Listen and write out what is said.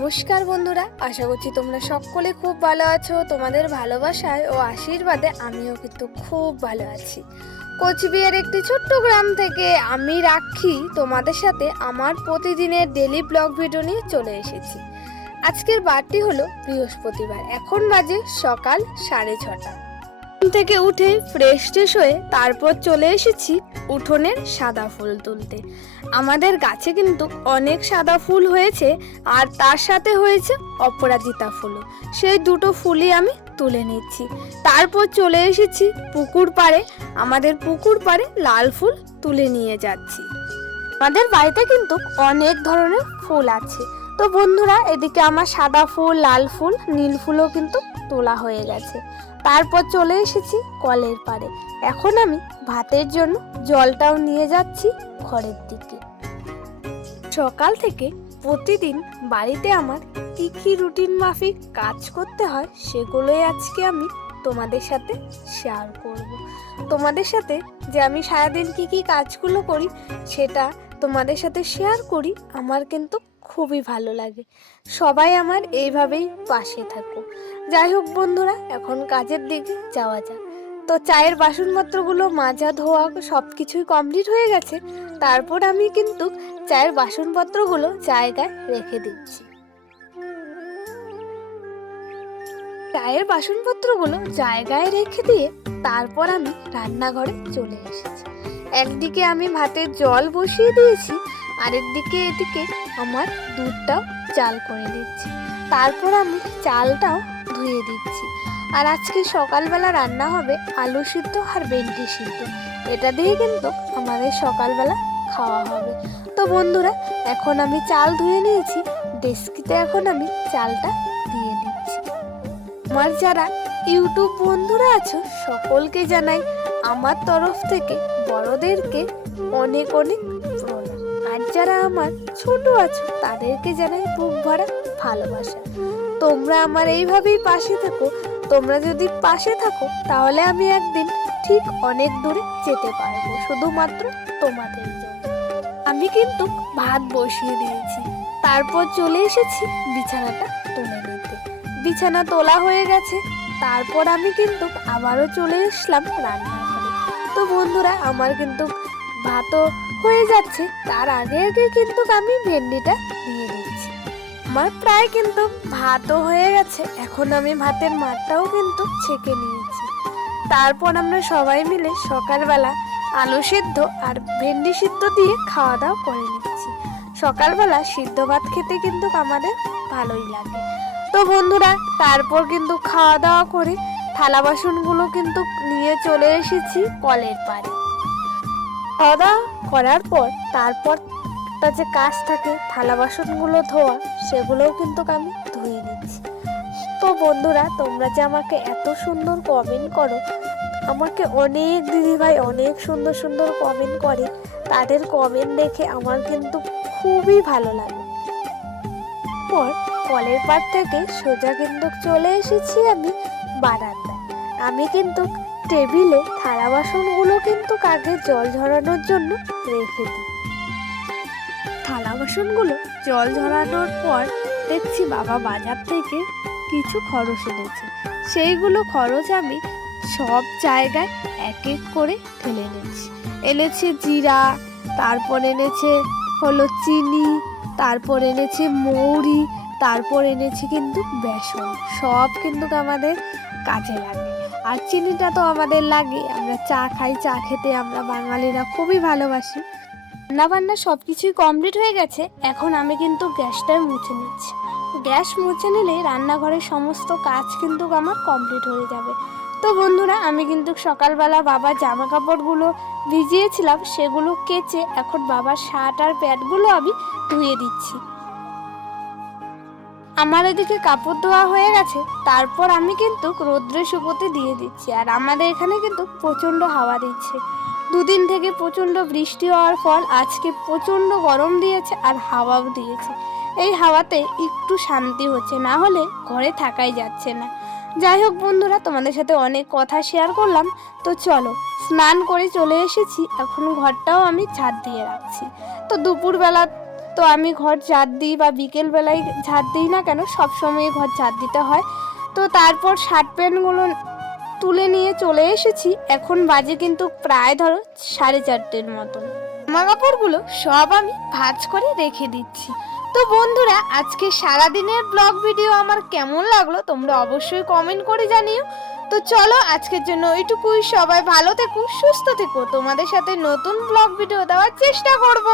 নমস্কার বন্ধুরা, আশা করছি তোমরা সকলে খুব ভালো আছো। তোমাদের ভালোবাসায় ও আশীর্বাদে আমিও কিন্তু খুব ভালো আছি। কোচবিহার একটি ছোট্ট গ্রাম থেকে আমি রাখি, তোমাদের সাথে আমার প্রতিদিনের ডেলি ব্লগ ভিডিও নিয়ে চলে এসেছি। আজকের বারটি হলো বৃহস্পতিবার, এখন বাজে সকাল সাড়ে ছটা। থেকে উঠে ফ্রেশ ট্রেশ হয়ে তারপর চলে এসেছি উঠোনের সাদা ফুল তুলতে। আমাদের গাছে কিন্তু অনেক সাদা ফুল হয়েছে আর তার সাথে হয়েছে অপরাজিতা ফুলও। সেই দুটো ফুলই আমি তুলে নিচ্ছি। তারপর চলে এসেছি পুকুর পাড়ে। আমাদের পুকুর পাড়ে লাল ফুল তুলে নিয়ে যাচ্ছি। আমাদের বাড়িতে কিন্তু অনেক ধরনের ফুল আছে। তো বন্ধুরা, এদিকে আমার সাদা ফুল, লাল ফুল, নীল ফুলও কিন্তু তোলা হয়ে গেছে। তারপর চলে এসেছি কলের পাড়ে। এখন আমি ভাতের জন্য জলটাও নিয়ে যাচ্ছি ঘরের দিকে। সকাল থেকে প্রতিদিন বাড়িতে আমার কী কী রুটিন মাফিক কাজ করতে হয় সেগুলোই আজকে আমি তোমাদের সাথে শেয়ার করব। তোমাদের সাথে যে আমি সারাদিন কী কী কাজগুলো করি সেটা তোমাদের সাথে শেয়ার করি, আমার কিন্তু খুবই ভালো লাগে। সবাই আমার এইভাবেই পাশে থাকো। যাই হোক বন্ধুরা, এখন কাজের দিকে যাওয়া যাক। তো চায়ের বাসনপত্রগুলো মাজা ধোয়া সব কিছুই কমপ্লিট হয়ে গেছে। তারপর আমি কিন্তু চায়ের বাসনপত্রগুলো জায়গায় রেখে দিচ্ছি। চায়ের বাসনপত্রগুলো জায়গায় রেখে দিয়ে তারপর আমি রান্নাঘরে চলে এসেছি। একদিকে আমি ভাতের জল বসিয়ে দিয়েছি, আরেকদিকে এদিকে আমার দুধটাও চাল করে দিচ্ছি। তারপর আমি চালটাও ধুয়ে দিচ্ছি। আর আজকে সকালবেলা রান্না হবে আলু সিদ্ধ আর ভেন্ডি সিদ্ধ। এটা দিয়ে কিন্তু আমাদের সকালবেলা খাওয়া হবে। তো বন্ধুরা, এখন আমি চাল ধুয়ে নিয়েছি। ডেস্কিতে এখন আমি চালটা দিয়ে দিচ্ছি আমার যারা ইউটিউব বন্ধুরা আছো, সকলকে জানাই আমার তরফ থেকে বড়দেরকে অনেক অনেক আর যারা আমার ছোট আছো, তাদেরকে জানাই বুক ভরা ভালোবাসা। তোমরা আমার এইভাবেই পাশে থাকো, তোমরা যদি পাশে থাকো, তাহলে আমি একদিন ঠিক অনেক দূরে যেতে পারব, শুধুমাত্র তোমাদের জন্য। আমি কিন্তু ভাত বসিয়ে দিয়েছি। তারপর চলে এসেছি বিছানাটা তুলে নিতে। বিছানা তোলা হয়ে গেছে, তারপর আমি কিন্তু আবারও চলে এসলাম রান্নাঘরে। তো বন্ধুরা, আমার কিন্তু ভাতও হয়ে যাচ্ছে, তার আগে আগে কিন্তু আমি ভেন্ডিটা দিয়ে দিচ্ছি আমার প্রায় কিন্তু ভাতও হয়ে গেছে, এখন আমি ভাতের মাঠটাও কিন্তু ছেঁকে নিয়েছি। তারপর আমরা সবাই মিলে সকালবেলা আলু সিদ্ধ আর ভেন্ডি সিদ্ধ দিয়ে খাওয়া দাওয়া করে নিচ্ছি। সকালবেলা সিদ্ধ ভাত খেতে কিন্তু আমাদের ভালোই লাগে। তো বন্ধুরা, তারপর কিন্তু খাওয়া দাওয়া করে থালা বাসনগুলো কিন্তু নিয়ে চলে এসেছি কলের পাড়ে। খাওয়া দাওয়া করার পর, তারপর যে কাজ থাকে, থালা বাসনগুলো ধোয়া, সেগুলোও কিন্তু আমি ধুয়ে নিচ্ছি। তো বন্ধুরা, তোমরা যে আমাকে এত সুন্দর কমেন্ট করো, আমাকে অনেক দিদিভাই অনেক সুন্দর সুন্দর কমেন্ট করে, তাদের কমেন্ট দেখে আমার কিন্তু খুবই ভালো লাগে। পর, কলের পাড় থেকে সোজা কিন্তু চলে এসেছি আমি বারান্দায়। আমি কিন্তু টেবিলে থালা বাসনগুলো কিন্তু আগে জল ঝরানোর জন্য রেখে দিই। থালা বাসনগুলো জল ঝরানোর পর দেখছি বাবা বাজার থেকে কিছু খরচ এনেছে। সেইগুলো খরচ আমি সব জায়গায় এক এক করে ঢেলে নিচ্ছি এনেছে জিরা, তারপর এনেছে হলো চিনি, তারপর এনেছে মৌরি, তারপর এনেছে কিন্তু বেসন। সব কিন্তু আমাদের কাজে লাগে। আর চিনিটা তো আমাদের লাগে। আমরা চা খাই, চা খেতে আমরা বাঙালিরা খুবই ভালোবাসি। রান্না বান্না সব কিছুই কমপ্লিট হয়ে গেছে। এখন আমি কিন্তু গ্যাসটাই মুছে নিচ্ছি। গ্যাস মুছে নিলে রান্নাঘরের সমস্ত কাজ কিন্তু আমার কমপ্লিট হয়ে যাবে। তো বন্ধুরা, আমি কিন্তু সকালবেলা বাবার জামা কাপড়গুলো ভিজিয়েছিলাম, সেগুলো কেচে এখন বাবার শার্ট আর প্যান্টগুলো আমি ধুয়ে দিচ্ছি। আমার এদিকে কাপড় ধোয়া হয়ে গেছে, তারপর আমি কিন্তু রৌদ্রে শুকোতে দিয়ে দিচ্ছি, আর আমাদের এখানে কিন্তু প্রচণ্ড হাওয়া দিচ্ছে। দুদিন থেকে প্রচণ্ড বৃষ্টি হওয়ার ফল আজকে প্রচণ্ড গরম দিয়েছে আর হাওয়াও দিয়েছে। এই হাওয়াতে একটু শান্তি হচ্ছে, না হলে ঘরে থাকাই যাচ্ছে না। যাই হোক বন্ধুরা, তোমাদের সাথে অনেক কথা শেয়ার করলাম, তো চলো, স্নান করে চলে এসেছি, এখন ঘরটাও আমি ছাদ দিয়ে রাখছি। তো দুপুরবেলা তো আমি ঘর ঝাড় দিই বা বিকেলবেলায় ঝাড় দিই না কেন সবসময় ঘর ঝাড় দিতে হয়। তো তারপর শার্ট প্যান্টগুলো তুলে নিয়ে চলে এসেছি। এখন বাজে কিন্তু প্রায় ধরো সাড়ে চারটের মতন। জামা কাপড়গুলো সব আমি ভাঁজ করে রেখে দিচ্ছি। তো বন্ধুরা, আজকে সারাদিনের ব্লগ ভিডিও আমার কেমন লাগল তোমরা অবশ্যই কমেন্ট করে জানিও। তো চলো, আজকের জন্য এইটুকুই সবাই ভালো থেকো, সুস্থ থেকো। তোমাদের সাথে নতুন ব্লগ ভিডিও দেওয়ার চেষ্টা করব।